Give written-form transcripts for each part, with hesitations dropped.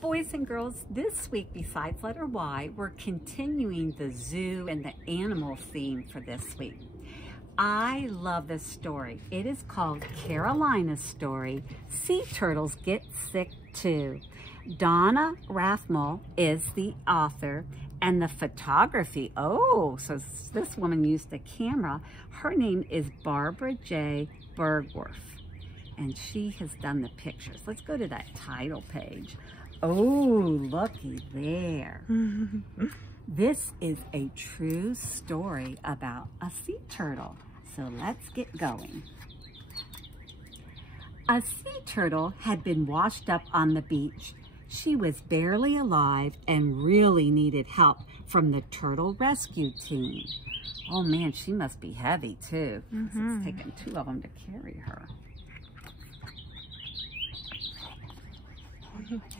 Boys and girls, this week besides letter Y, we're continuing the zoo and the animal theme for this week. I love this story. It is called Carolina's Story, Sea Turtles Get Sick Too. Donna Rathmull is the author, and the photography, so this woman used a camera. Her name is Barbara J. Bergwerf, and she has done the pictures. Let's go to that title page. Oh, looky there. This is a true story about a sea turtle. So let's get going. A sea turtle had been washed up on the beach. She was barely alive and really needed help from the turtle rescue team. Oh man, she must be heavy too. It's taken two of them to carry her.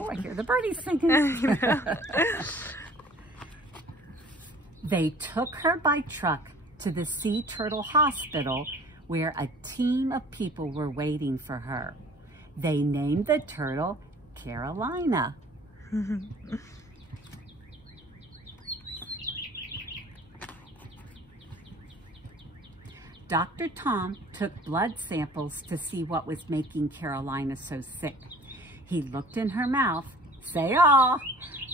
Oh, I hear the birdies singing. They took her by truck to the Sea Turtle Hospital, where a team of people were waiting for her. They named the turtle Carolina. Dr. Tom took blood samples to see what was making Carolina so sick. He looked in her mouth. Say ah!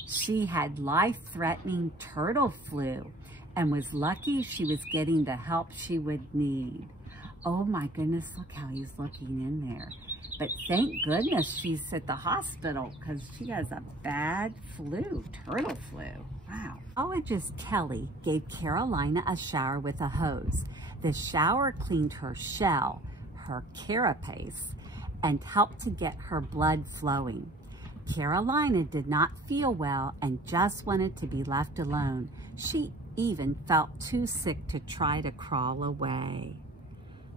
She had life-threatening turtle flu and was lucky she was getting the help she would need. Oh my goodness, look how he's looking in there. But thank goodness she's at the hospital because she has a bad flu, turtle flu. Wow. Biologist Kelly gave Carolina a shower with a hose. The shower cleaned her shell, her carapace, and helped to get her blood flowing. Carolina did not feel well and just wanted to be left alone. She even felt too sick to try to crawl away.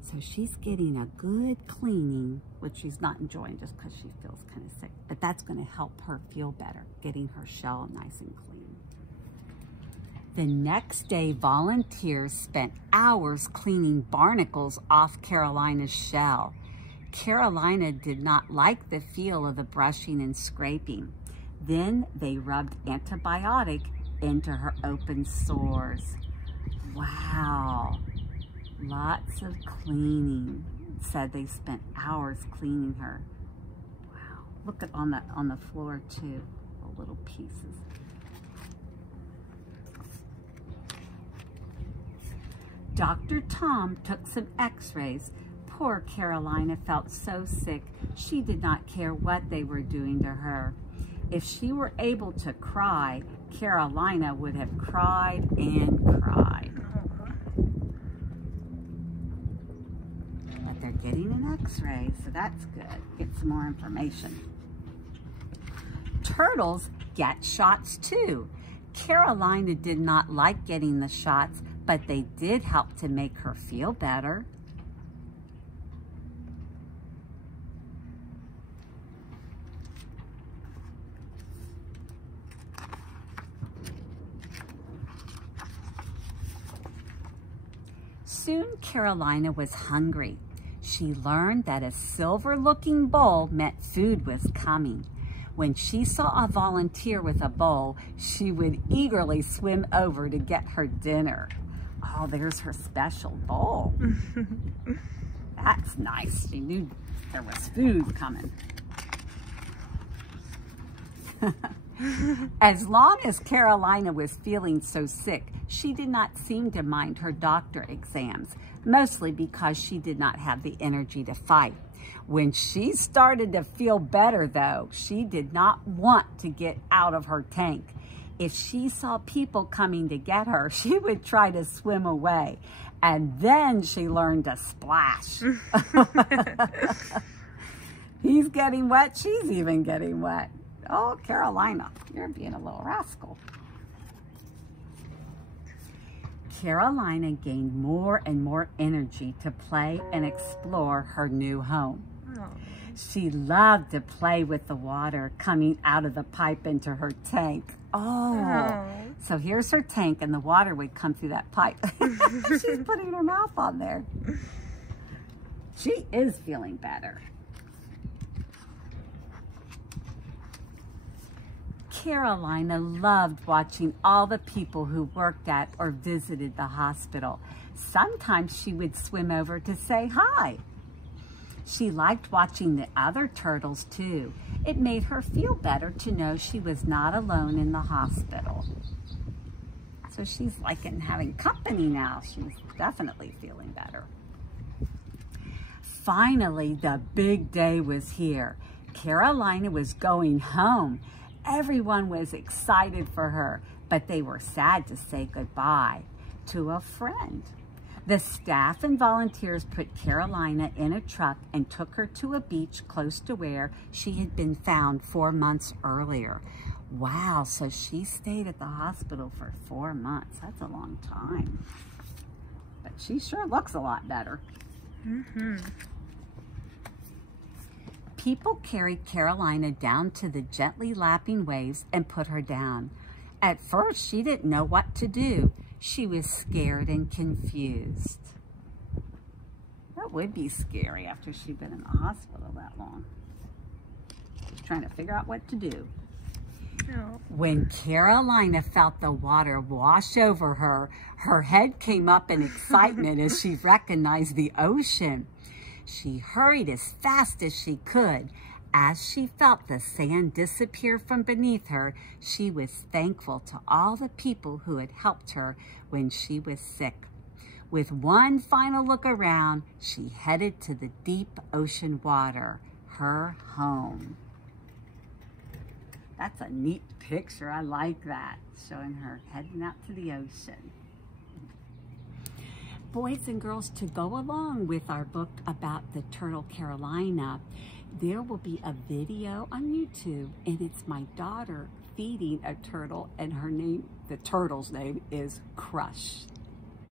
So she's getting a good cleaning, which she's not enjoying just because she feels kind of sick. But that's going to help her feel better, getting her shell nice and clean. The next day, volunteers spent hours cleaning barnacles off Carolina's shell. Carolina did not like the feel of the brushing and scraping. Then they rubbed antibiotic into her open sores. Wow, lots of cleaning. It said they spent hours cleaning her. Wow, look at on the floor too, the little pieces. Dr. Tom took some x-rays. Poor Carolina felt so sick, she did not care what they were doing to her. If she were able to cry, Carolina would have cried and cried. But they're getting an x-ray, so that's good. Get some more information. Turtles get shots too. Carolina did not like getting the shots, but they did help to make her feel better. Soon Carolina was hungry. She learned that a silver-looking bowl meant food was coming. When she saw a volunteer with a bowl, she would eagerly swim over to get her dinner. Oh, there's her special bowl. That's nice. She knew there was food coming. As long as Carolina was feeling so sick, she did not seem to mind her doctor exams, mostly because she did not have the energy to fight. When she started to feel better, though, she did not want to get out of her tank. If she saw people coming to get her, she would try to swim away. And then she learned to splash. He's getting wet, she's even getting wet. Oh, Carolina, you're being a little rascal. Carolina gained more and more energy to play and explore her new home. Oh. She loved to play with the water coming out of the pipe into her tank. Oh, so here's her tank and the water would come through that pipe. She's putting her mouth on there. She is feeling better. Carolina loved watching all the people who worked at or visited the hospital. Sometimes she would swim over to say hi. She liked watching the other turtles too. It made her feel better to know she was not alone in the hospital. So she's liking having company now. She's definitely feeling better. Finally, the big day was here. Carolina was going home. Everyone was excited for her, but they were sad to say goodbye to a friend. The staff and volunteers put Carolina in a truck and took her to a beach close to where she had been found 4 months earlier. Wow, so she stayed at the hospital for 4 months. That's a long time. But she sure looks a lot better. People carried Carolina down to the gently lapping waves and put her down. At first, she didn't know what to do. She was scared and confused. That would be scary after she'd been in the hospital that long. Just trying to figure out what to do. Oh. When Carolina felt the water wash over her, her head came up in excitement as she recognized the ocean. She hurried as fast as she could. As she felt the sand disappear from beneath her, she was thankful to all the people who had helped her when she was sick. With one final look around, she headed to the deep ocean water, her home. That's a neat picture. I like that, showing her heading out to the ocean. Boys and girls, to go along with our book about the turtle Carolina, there will be a video on YouTube, and it's my daughter feeding a turtle, and her name, the turtle's name, is Crush.